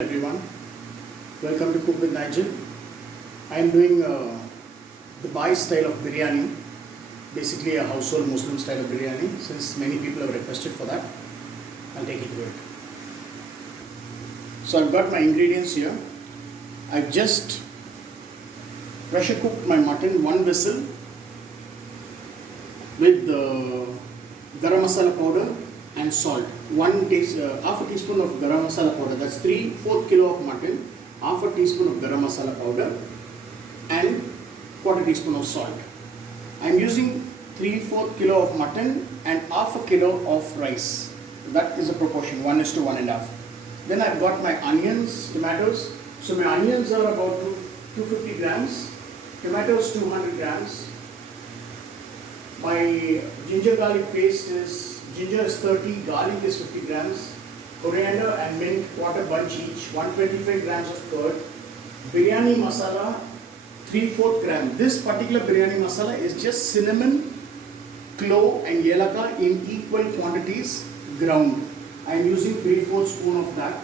Everyone, welcome to Cook with Nigel. I am doing the Bai style of biryani, basically a household Muslim style of biryani. Since many people have requested for that, I'll take it to it. So I've got my ingredients here. I've just pressure cooked my mutton one whistle with garam masala powder and salt. Half a teaspoon of garam masala powder. That's 3/4 kilo of mutton. Half a teaspoon of garam masala powder and quarter teaspoon of salt. I'm using 3/4 kilo of mutton and half a kilo of rice. That is a proportion 1:1.5. Then I've got my onions, tomatoes. So my onions are about 250 grams. Tomatoes 200 grams. My ginger garlic paste is ginger is 30, garlic is 50 grams, coriander and mint quarter bunch each, 125 grams of curd, biryani masala 3/4 gram. This particular biryani masala is just cinnamon, clove and yelaka in equal quantities ground. I am using 3/4 spoon of that.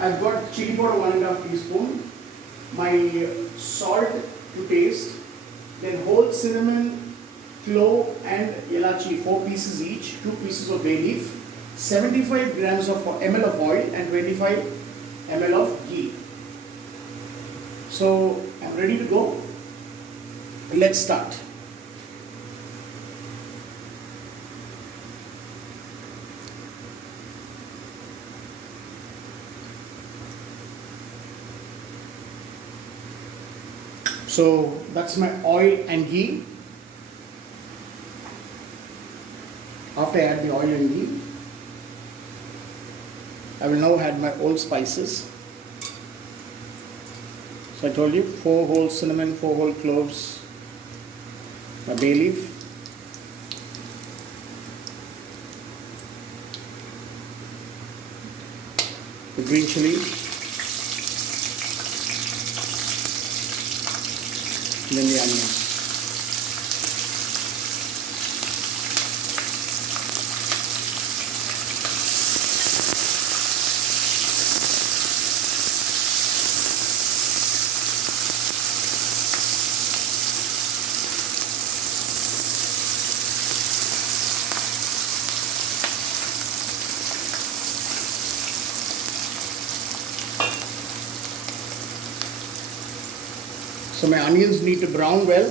I've got chili powder 1.5 teaspoon, my salt to taste, then whole cinnamon, clove and elachi 4 pieces each, 2 pieces of bay leaf, 75 grams of ml of oil and 25 ml of ghee. So I'm ready to go. Let's start. So that's my oil and ghee. After I add the oil and ghee, I will now add my old spices. So I told you 4 whole cinnamon, 4 whole cloves, my bay leaf, the green chili, and then the onions. So my onions need to brown well.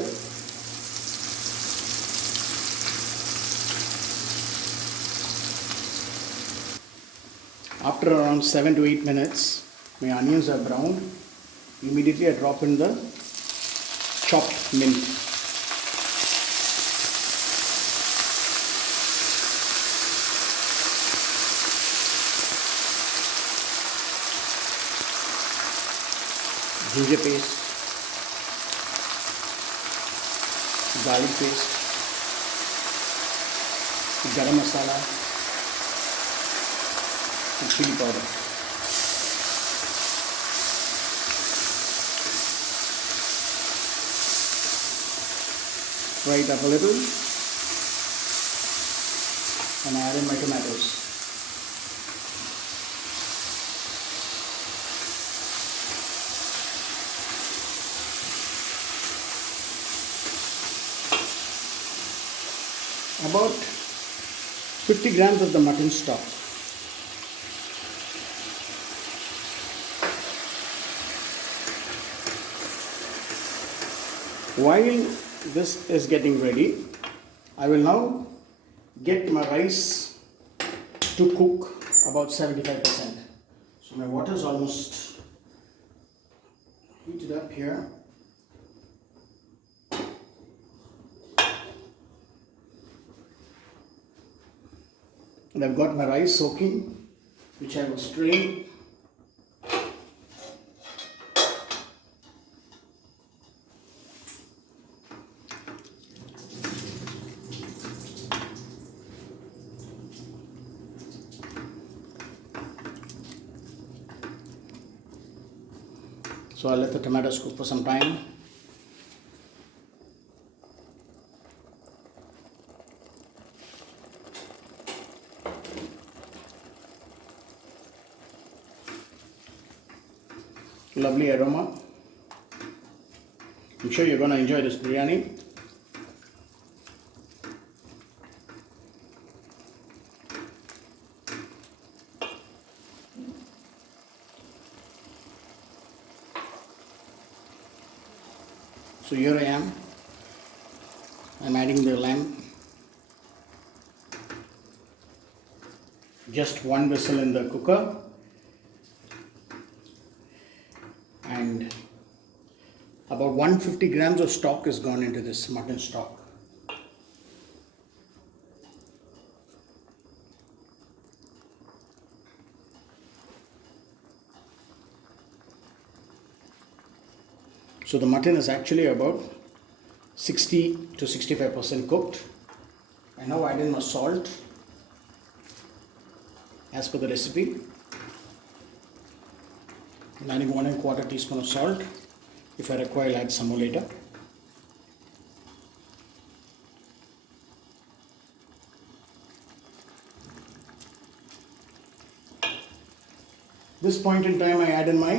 After around 7 to 8 minutes, my onions are browned. Immediately I drop in the chopped mint. Ginger paste, garlic paste, garam masala, and chili powder. Fry it up a little and I add in my tomatoes. About 50 grams of the mutton stock. While this is getting ready, I will now get my rice to cook about 75%. So my water is almost heated up here. And I've got my rice soaking, which I will strain. So I'll let the tomatoes cook for some time. Lovely aroma. I'm sure you're going to enjoy this biryani. So here I am. I'm adding the lamb. Just one whistle in the cooker. And about 150 grams of stock has gone into this mutton stock. So the mutton is actually about 60 to 65% cooked. I now add in my salt as per the recipe. I'm adding 1 1/4 teaspoon of salt. If I require, I'll add some more later. This point in time, I add in my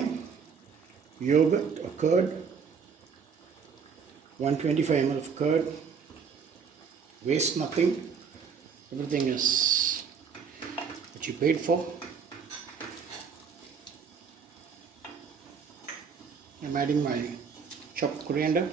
yogurt or curd, 125 ml of curd. Waste nothing. Everything is what you paid for. I'm adding my chopped coriander.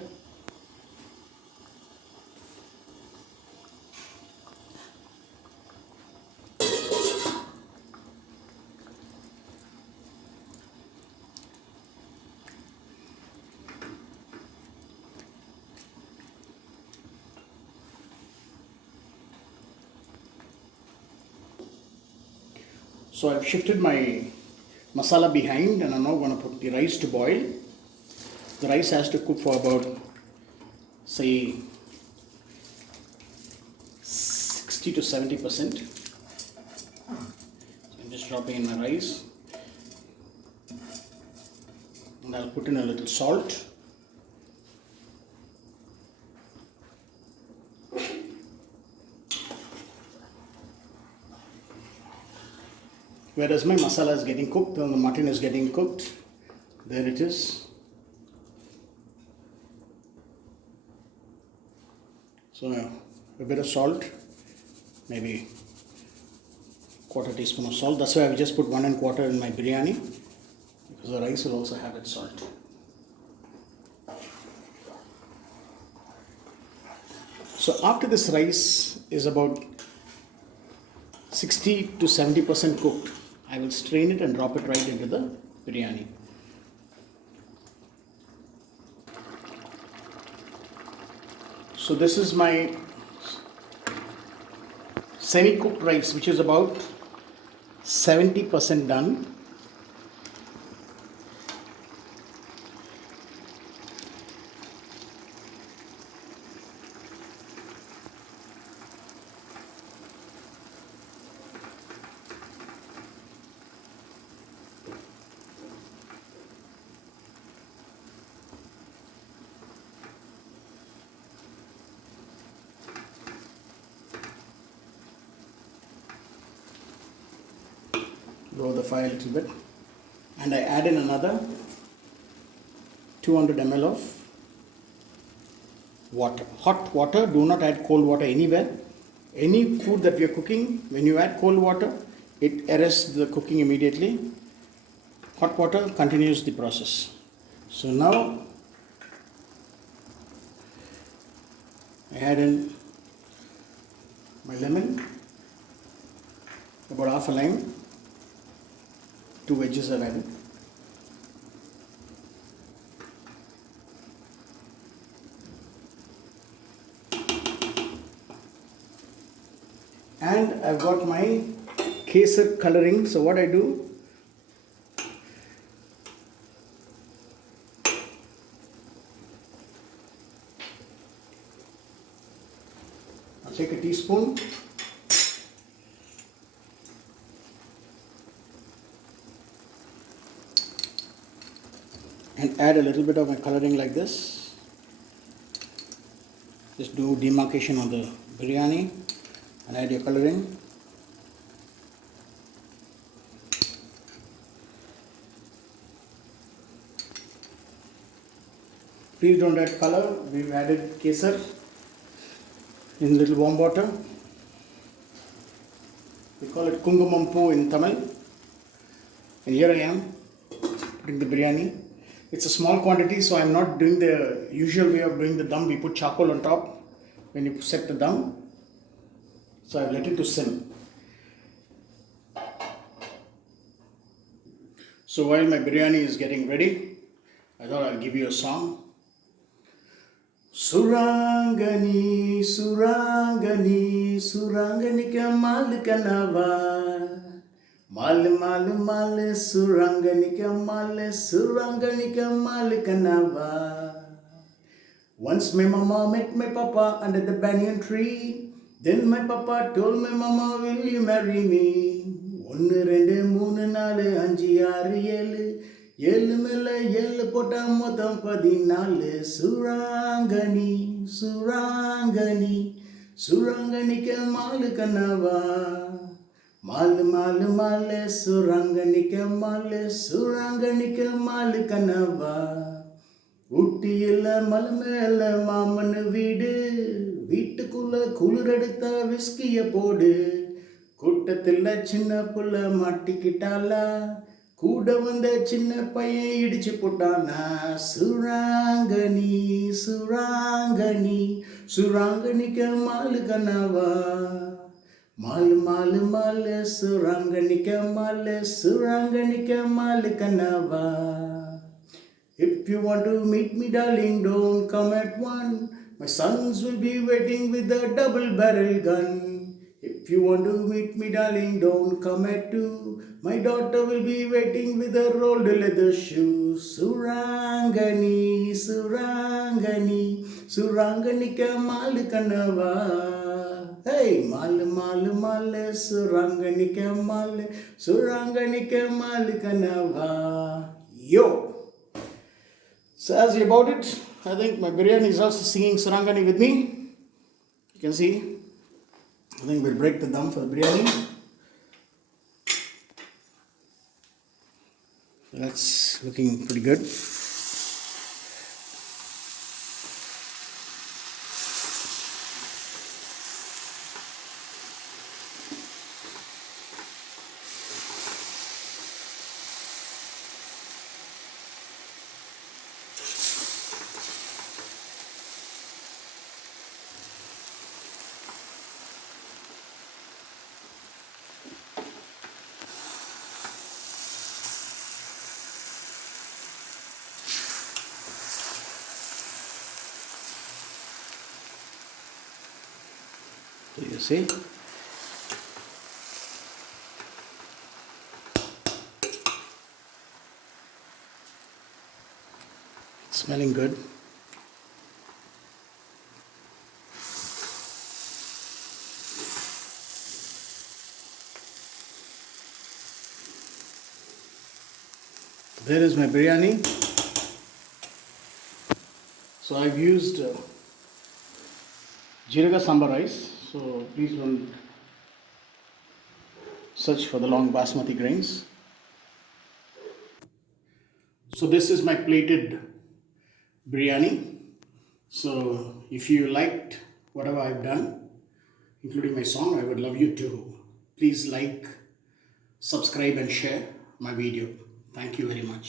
So I've shifted my masala behind and I'm now going to put the rice to boil. The rice has to cook for about, say, 60 to 70%. So I'm just dropping in my rice. And I'll put in a little salt. Whereas my masala is getting cooked, then the mutton is getting cooked. There it is. So a bit of salt, maybe 1/4 teaspoon of salt. That's why I've just put 1 1/4 in my biryani, because the rice will also have its salt. So after this rice is about 60 to 70% cooked, I will strain it and drop it right into the biryani. So this is my semi-cooked rice, which is about 70% done. Lower the fire a little bit, and I add in another 200 ml of water. Hot water. Do not add cold water anywhere. Any food that we are cooking, when you add cold water, it arrests the cooking immediately. Hot water continues the process. So now I add in my lemon, about half a lime. 2 wedges are added. And I've got my kesar coloring. So what I do, I'll take a teaspoon. And add a little bit of my coloring like this. Just do demarcation on the biryani and add your coloring. Please don't add color. We've added kesar in little warm water. We call it kungumampu in Tamil. And here I am putting the biryani. It's a small quantity, so I'm not doing the usual way of doing the dum. We put charcoal on top when you set the dum. So I've let it to sim. So while my biryani is getting ready, I thought I'll give you a song. Surangani, Surangani, Surangani ka mal kanava. Mal, Surangani ka mal kanava. Once my mama met my papa under the banyan tree. Then my papa told my mama, will you marry me? 1, 2, 3, 4, 5, 6, 7. 7 மேல 7 போட்டா மொத்தம் 14. சுராங்கனி சுராங்கனி சுராங்கனிக்க மாலு கண்ணவா. மாலு சுராங்கனிக்க மாலு கண்ணவா. ஊட்டியில மலை மேல மாமன் வீடு. வீட்டுக்குள்ள குளிரெடுத்த விஸ்கிய போடு. கூட்டத்தில் சின்ன புள்ள மாட்டிக்கிட்டாளா. கூட வந்த சின்ன பையன் இடிச்சு போட்டானா. சுராங்கனி சுராங்கனி சுராங்கனிக்க மாலு கண்ணவா. மாலு சுராங்கனிக்க மாலு கண்ணவா. If you want to meet me, darling, don't come at 1. My sons will be waiting with a double barrel gun. If you want to meet me, darling, don't come at 2. My daughter will be waiting with a rolled leather shoe. Surangani, Surangani, Suranganika malu kannava. Hey, malu, Suranganika malu kannava. Yo! So as you about it, I think my biryani is also singing Surangani with me. You can see. I think we'll break the dum for the biryani. That's looking pretty good. So you see, it's smelling good. There is my biryani. So I've used Jeeraga Sambar rice. So please don't search for the long basmati grains. So this is my plated biryani. So if you liked whatever I've done, including my song, I would love you to please like, subscribe and share my video. Thank you very much.